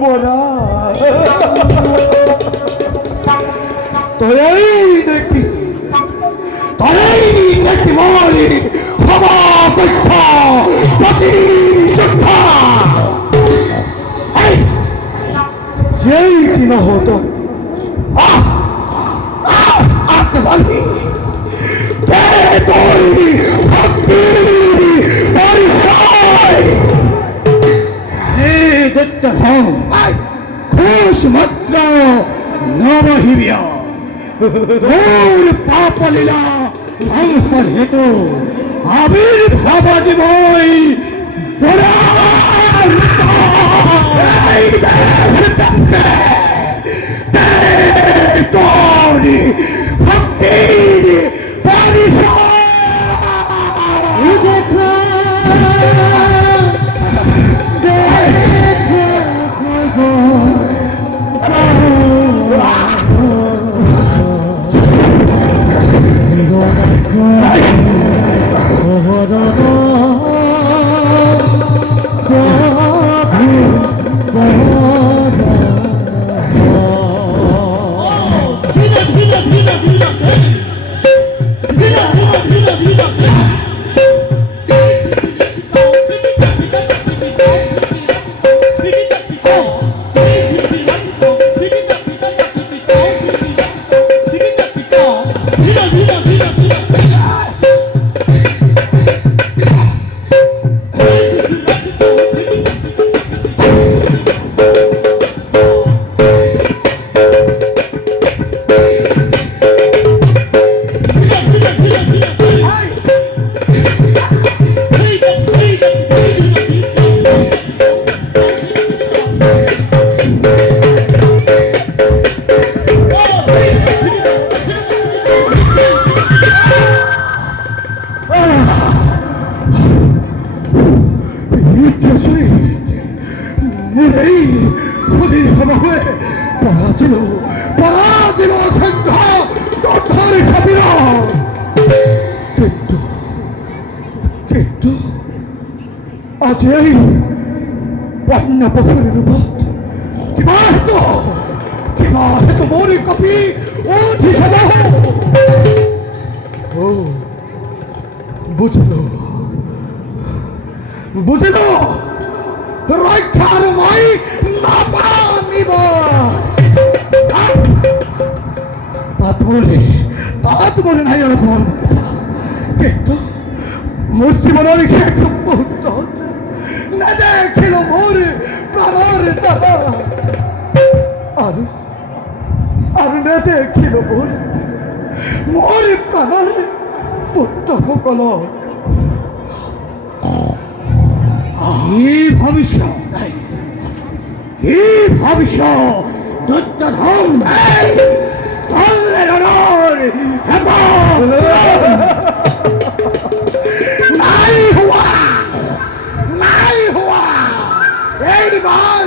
মরা তোরাই নাকি মরি ক্ষমা কথা প্রতি যোদ্ধা যেই দিন হতো আত্মবাদী ভক্তি পরিচয় ঘোষ মাত্র নবহিবিয়া পাপ লীলা ধ্বংসর হেতু আবির্ভাব জীবই ভক্তির পরিচয় আজই বন্য পুকুরের উপর কিবা হেতু মরি কপি উঠি সবাহ ও বুঝলো রক্ষার মই না পানিব তাৎপরে নাই আর কিন্তু মোর জীবনের একটা মুহূর্ত না দেখিল মোর প্রাণের তারা আর না দেখিল মোর প্রাণের পুত্র কলক কি ভাবিস দুর্যোধন নাই হুয়া এইবার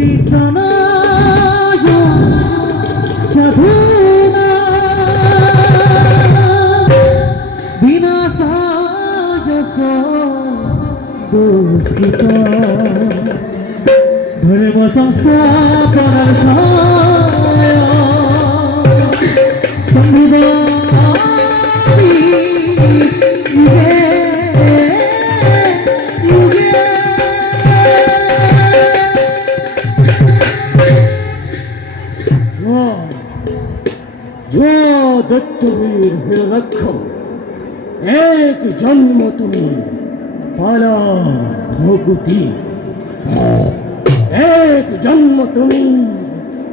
परित्राणाय साधूनां विनाशाय च दुष्कृतां धर्म संस्थापनार्थाय संविधानि युगे युगे। जो दत्तवीर हिरण्यक्ष एक जन्म तुम्हें पाला भोगुती एक जन्म तुम्हें